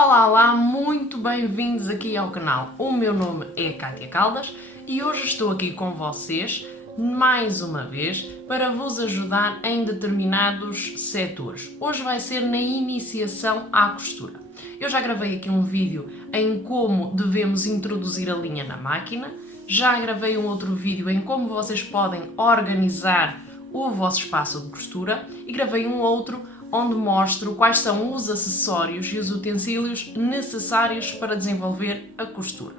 Olá, muito bem-vindos aqui ao canal. O meu nome é Cátia Caldas e hoje estou aqui com vocês, mais uma vez, para vos ajudar em determinados setores. Hoje vai ser na iniciação à costura. Eu já gravei aqui um vídeo em como devemos introduzir a linha na máquina, já gravei um outro vídeo em como vocês podem organizar o vosso espaço de costura e gravei um outro onde mostro quais são os acessórios e os utensílios necessários para desenvolver a costura.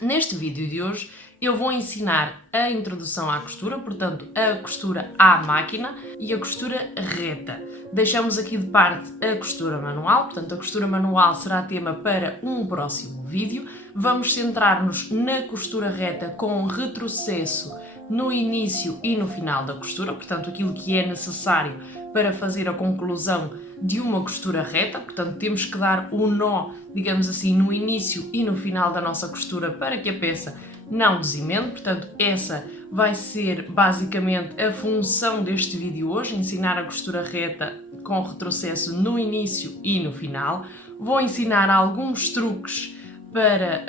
Neste vídeo de hoje eu vou ensinar a introdução à costura, portanto a costura à máquina e a costura reta. Deixamos aqui de parte a costura manual, portanto a costura manual será tema para um próximo vídeo. Vamos centrar-nos na costura reta com retrocesso no início e no final da costura, portanto aquilo que é necessário para fazer a conclusão de uma costura reta, portanto temos que dar o nó, digamos assim, no início e no final da nossa costura para que a peça não desemende, portanto essa vai ser basicamente a função deste vídeo hoje, ensinar a costura reta com retrocesso no início e no final. Vou ensinar alguns truques para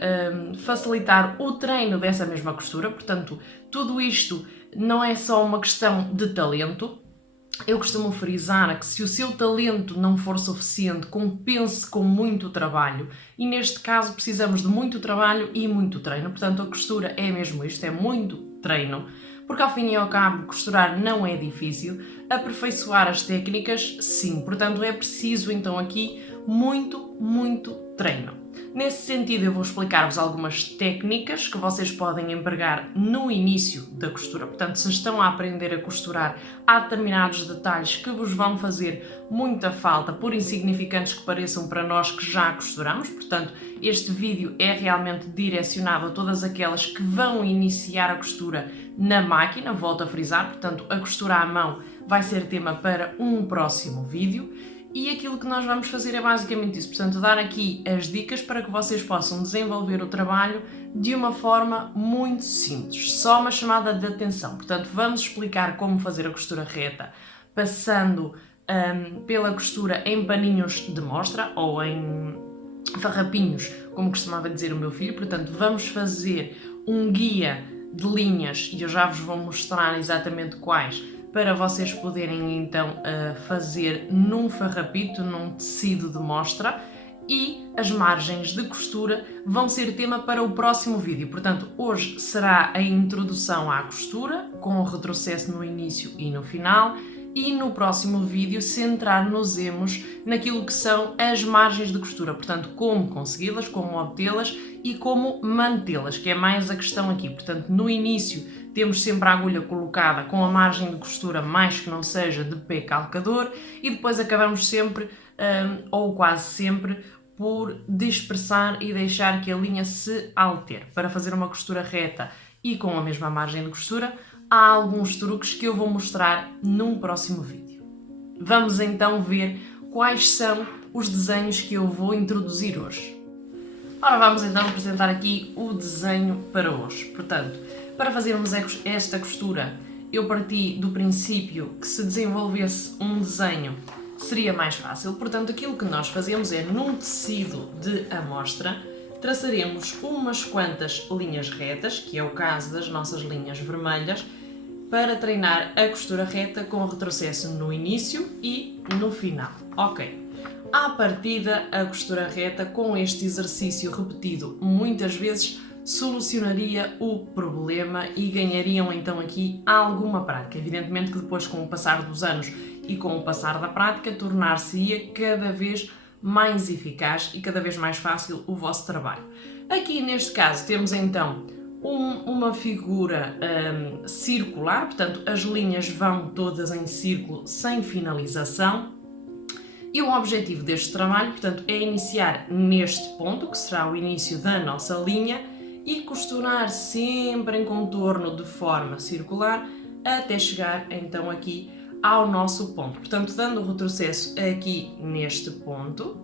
facilitar o treino dessa mesma costura, portanto tudo isto não é só uma questão de talento. Eu costumo frisar que se o seu talento não for suficiente, compense com muito trabalho, e neste caso precisamos de muito trabalho e muito treino, portanto a costura é mesmo isto, é muito treino, porque ao fim e ao cabo costurar não é difícil, aperfeiçoar as técnicas sim, portanto é preciso então aqui muito treino. Nesse sentido eu vou explicar-vos algumas técnicas que vocês podem empregar no início da costura, portanto se estão a aprender a costurar há determinados detalhes que vos vão fazer muita falta, por insignificantes que pareçam para nós que já costuramos, portanto este vídeo é realmente direcionado a todas aquelas que vão iniciar a costura na máquina, volto a frisar, portanto a costura à mão vai ser tema para um próximo vídeo. E aquilo que nós vamos fazer é basicamente isso, portanto dar aqui as dicas para que vocês possam desenvolver o trabalho de uma forma muito simples, só uma chamada de atenção. Portanto vamos explicar como fazer a costura reta, passando pela costura em paninhos de mostra ou em farrapinhos, como costumava dizer o meu filho, portanto vamos fazer um guia de linhas e eu já vos vou mostrar exatamente quais, para vocês poderem então fazer num farrapito, num tecido de mostra, e as margens de costura vão ser tema para o próximo vídeo. Portanto, hoje será a introdução à costura, com o retrocesso no início e no final, e no próximo vídeo centrar-nos naquilo que são as margens de costura, portanto, como consegui-las, como obtê-las e como mantê-las, que é mais a questão aqui. Portanto, no início temos sempre a agulha colocada com a margem de costura mais que não seja de pé calcador e depois acabamos sempre, ou quase sempre, por dispersar e deixar que a linha se altere. Para fazer uma costura reta e com a mesma margem de costura, há alguns truques que eu vou mostrar num próximo vídeo. Vamos então ver quais são os desenhos que eu vou introduzir hoje. Ora, vamos então apresentar aqui o desenho para hoje. Portanto, para fazermos esta costura, eu parti do princípio que se desenvolvesse um desenho seria mais fácil. Portanto, aquilo que nós fazemos é, num tecido de amostra, traçaremos umas quantas linhas retas, que é o caso das nossas linhas vermelhas, para treinar a costura reta com retrocesso no início e no final. Ok. À partida, a costura reta com este exercício repetido muitas vezes solucionaria o problema e ganhariam então aqui alguma prática. Evidentemente que depois, com o passar dos anos e com o passar da prática, tornar-se-ia cada vez mais eficaz e cada vez mais fácil o vosso trabalho. Aqui neste caso temos então uma figura circular, portanto as linhas vão todas em círculo sem finalização. E o objetivo deste trabalho, portanto, é iniciar neste ponto, que será o início da nossa linha, e costurar sempre em contorno de forma circular até chegar então aqui ao nosso ponto. Portanto, dando o retrocesso aqui neste ponto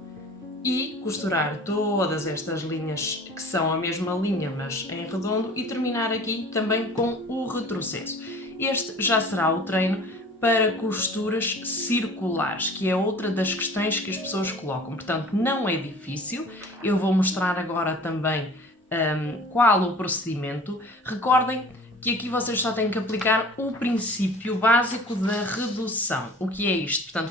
e costurar todas estas linhas que são a mesma linha, mas em redondo, e terminar aqui também com o retrocesso. Este já será o treino para costuras circulares, que é outra das questões que as pessoas colocam. Portanto, não é difícil. Eu vou mostrar agora também qual o procedimento. Recordem que aqui vocês só têm que aplicar o princípio básico da redução. O que é isto? Portanto,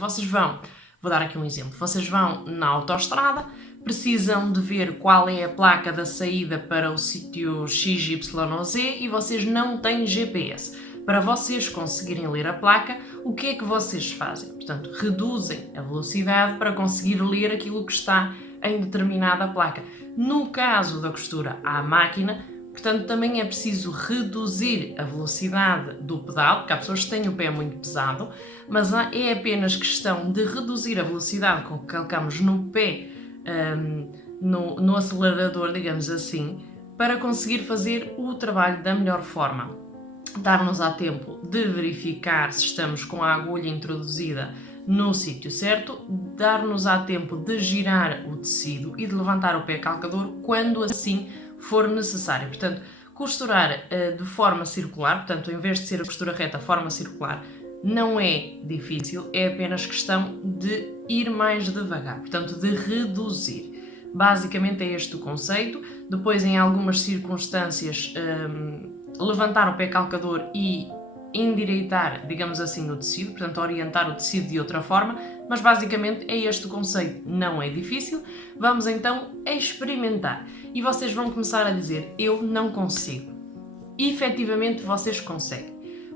vou dar aqui um exemplo, vocês vão na autoestrada, precisam de ver qual é a placa da saída para o sítio X, Y ou Z e vocês não têm GPS. Para vocês conseguirem ler a placa, o que é que vocês fazem? Portanto, reduzem a velocidade para conseguir ler aquilo que está em determinada placa. No caso da costura à máquina, portanto, também é preciso reduzir a velocidade do pedal, porque há pessoas que têm o pé muito pesado, mas é apenas questão de reduzir a velocidade com que colocamos no pé, no acelerador, digamos assim, para conseguir fazer o trabalho da melhor forma. Dar-nos a tempo de verificar se estamos com a agulha introduzida no sítio certo, dar-nos a tempo de girar o tecido e de levantar o pé calcador quando assim for necessário. Portanto, costurar de forma circular, portanto, em vez de ser a costura reta, forma circular, não é difícil, é apenas questão de ir mais devagar, portanto, de reduzir. Basicamente é este o conceito. Depois, em algumas circunstâncias, levantar o pé calcador e endireitar, digamos assim, o tecido, portanto, orientar o tecido de outra forma, mas basicamente é este o conceito, não é difícil. Vamos então experimentar e vocês vão começar a dizer: eu não consigo. E, efetivamente vocês conseguem,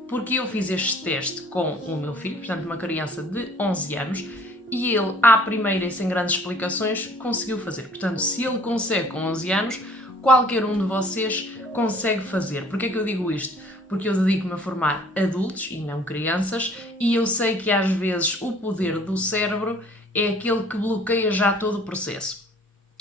porque eu fiz este teste com o meu filho, portanto uma criança de 11 anos, e ele, à primeira e sem grandes explicações, conseguiu fazer. Portanto, se ele consegue com 11 anos, qualquer um de vocês consegue fazer. Porquê é que eu digo isto? Porque eu dedico-me a formar adultos e não crianças, e eu sei que às vezes o poder do cérebro é aquele que bloqueia já todo o processo.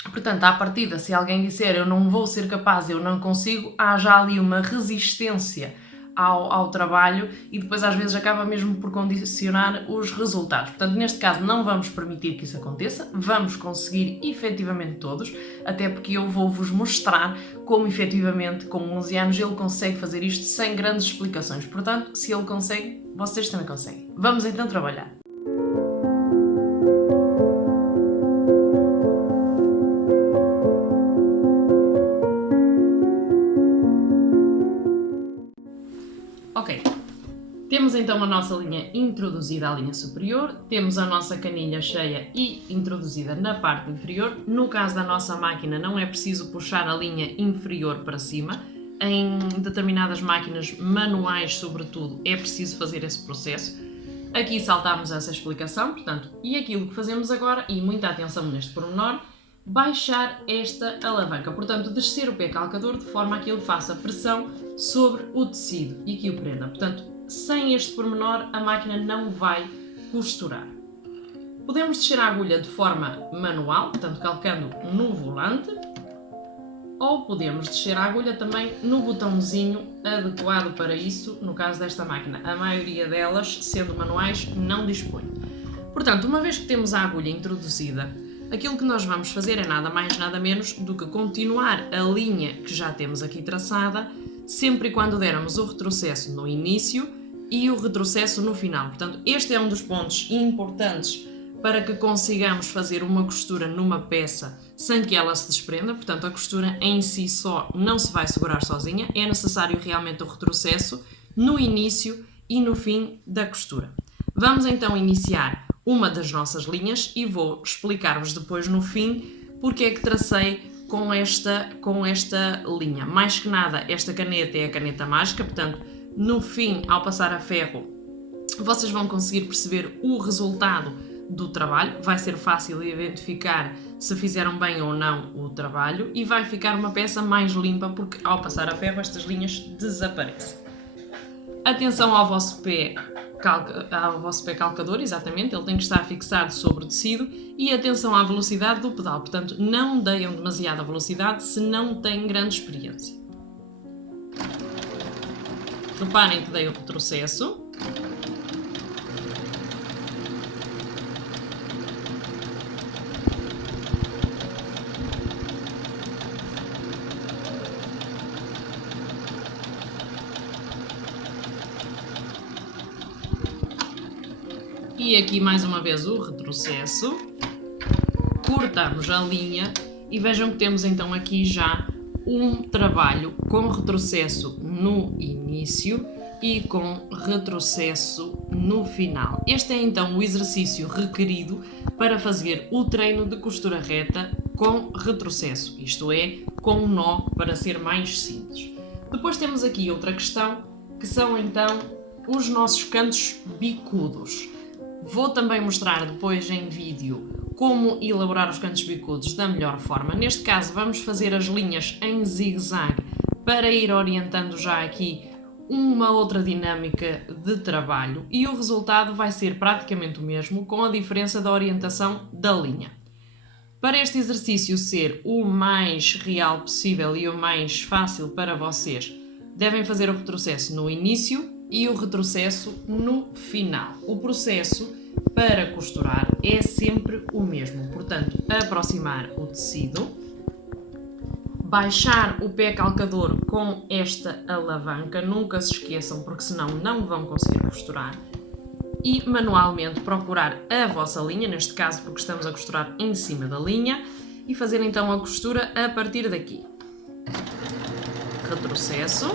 Portanto, à partida, se alguém disser eu não vou ser capaz, eu não consigo, há já ali uma resistência ao trabalho e depois às vezes acaba mesmo por condicionar os resultados. Portanto, neste caso não vamos permitir que isso aconteça, vamos conseguir efetivamente todos, até porque eu vou-vos mostrar como efetivamente com 11 anos ele consegue fazer isto sem grandes explicações. Portanto, se ele consegue, vocês também conseguem. Vamos então trabalhar. Ok, temos então a nossa linha introduzida à linha superior, temos a nossa canilha cheia e introduzida na parte inferior. No caso da nossa máquina não é preciso puxar a linha inferior para cima, em determinadas máquinas manuais sobretudo é preciso fazer esse processo. Aqui saltámos essa explicação, portanto, e aquilo que fazemos agora, e muita atenção neste pormenor, baixar esta alavanca, portanto descer o pé calcador de forma a que ele faça pressão sobre o tecido e que o prenda. Portanto, sem este pormenor a máquina não vai costurar. Podemos descer a agulha de forma manual, portanto calcando no volante, ou podemos descer a agulha também no botãozinho adequado para isso, no caso desta máquina. A maioria delas, sendo manuais, não dispõe. Portanto, uma vez que temos a agulha introduzida, aquilo que nós vamos fazer é nada mais nada menos do que continuar a linha que já temos aqui traçada, sempre e quando dermos o retrocesso no início e o retrocesso no final. Portanto, este é um dos pontos importantes para que consigamos fazer uma costura numa peça sem que ela se desprenda. Portanto, a costura em si só não se vai segurar sozinha, é necessário realmente o retrocesso no início e no fim da costura. Vamos então iniciar uma das nossas linhas e vou explicar-vos depois no fim porque é que tracei com esta linha. Mais que nada, esta caneta é a caneta mágica, portanto, no fim, ao passar a ferro, vocês vão conseguir perceber o resultado do trabalho, vai ser fácil identificar se fizeram bem ou não o trabalho e vai ficar uma peça mais limpa porque ao passar a ferro estas linhas desaparecem. Atenção ao vosso pé calcador, exatamente, ele tem que estar fixado sobre o tecido, e atenção à velocidade do pedal, portanto não deem demasiada velocidade se não têm grande experiência. Reparem que dei o retrocesso. E aqui mais uma vez o retrocesso, cortamos a linha e vejam que temos então aqui já um trabalho com retrocesso no início e com retrocesso no final. Este é então o exercício requerido para fazer o treino de costura reta com retrocesso, isto é, com um nó, para ser mais simples. Depois temos aqui outra questão, que são então os nossos cantos bicudos. Vou também mostrar depois em vídeo como elaborar os cantos bicudos da melhor forma. Neste caso vamos fazer as linhas em zigue-zague para ir orientando já aqui uma outra dinâmica de trabalho e o resultado vai ser praticamente o mesmo, com a diferença da orientação da linha. Para este exercício ser o mais real possível e o mais fácil para vocês, devem fazer o retrocesso no início e o retrocesso no final. O processo para costurar é sempre o mesmo, portanto, aproximar o tecido, baixar o pé calcador com esta alavanca, nunca se esqueçam porque senão não vão conseguir costurar, e manualmente procurar a vossa linha, neste caso porque estamos a costurar em cima da linha, e fazer então a costura a partir daqui. Retrocesso.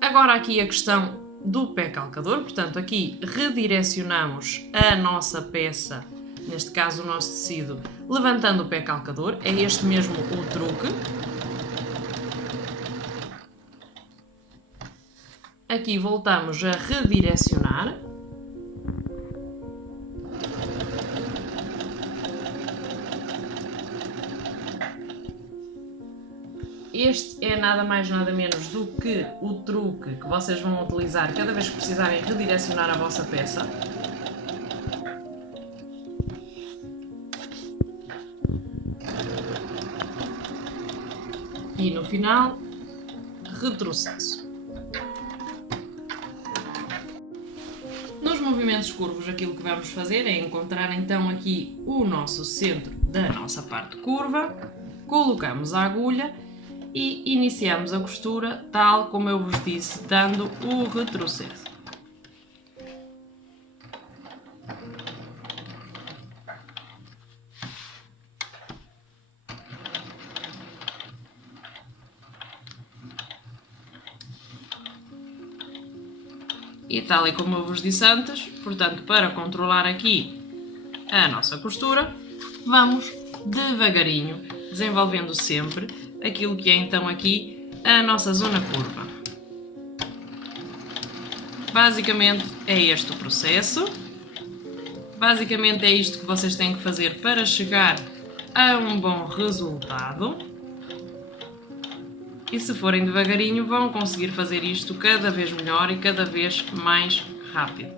Agora aqui a questão do pé calcador, portanto aqui redirecionamos a nossa peça, neste caso o nosso tecido, levantando o pé calcador, é este mesmo o truque. Aqui voltamos a redirecionar. Este é nada mais nada menos do que o truque que vocês vão utilizar cada vez que precisarem redirecionar a vossa peça. E no final, retrocesso. Nos movimentos curvos, aquilo que vamos fazer é encontrar então aqui o nosso centro da nossa parte curva, colocamos a agulha e iniciamos a costura tal como eu vos disse, dando o retrocesso. E tal e como eu vos disse antes, portanto, para controlar aqui a nossa costura, vamos devagarinho, desenvolvendo sempre aquilo que é então aqui a nossa zona curva. Basicamente é este o processo, basicamente é isto que vocês têm que fazer para chegar a um bom resultado. E se forem devagarinho vão conseguir fazer isto cada vez melhor e cada vez mais rápido.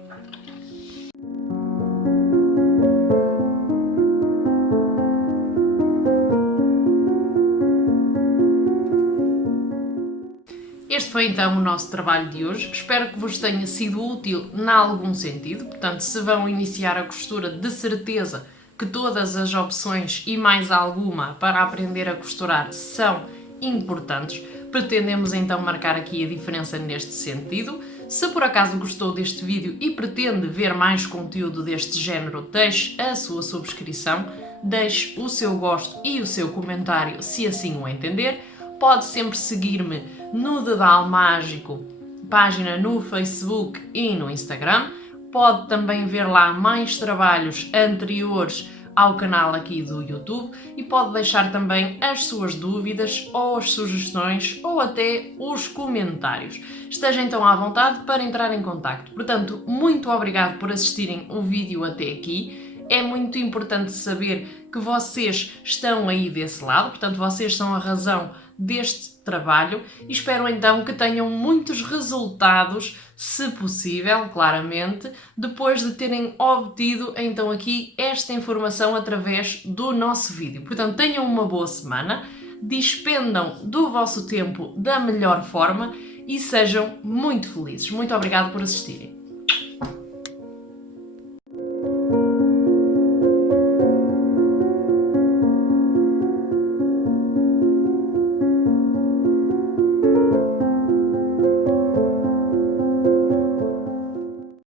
Este foi então o nosso trabalho de hoje, espero que vos tenha sido útil em algum sentido, portanto se vão iniciar a costura de certeza que todas as opções e mais alguma para aprender a costurar são importantes. Pretendemos então marcar aqui a diferença neste sentido. Se por acaso gostou deste vídeo e pretende ver mais conteúdo deste género, deixe a sua subscrição, deixe o seu gosto e o seu comentário se assim o entender. Pode sempre seguir-me no Dedal Mágico, página no Facebook e no Instagram. Pode também ver lá mais trabalhos anteriores ao canal aqui do YouTube e pode deixar também as suas dúvidas ou as sugestões ou até os comentários. Esteja então à vontade para entrar em contacto. Portanto, muito obrigado por assistirem o vídeo até aqui. É muito importante saber que vocês estão aí desse lado, portanto vocês são a razão deste trabalho e espero então que tenham muitos resultados, se possível, claramente, depois de terem obtido então aqui esta informação através do nosso vídeo. Portanto, tenham uma boa semana, dispendam do vosso tempo da melhor forma e sejam muito felizes. Muito obrigada por assistirem.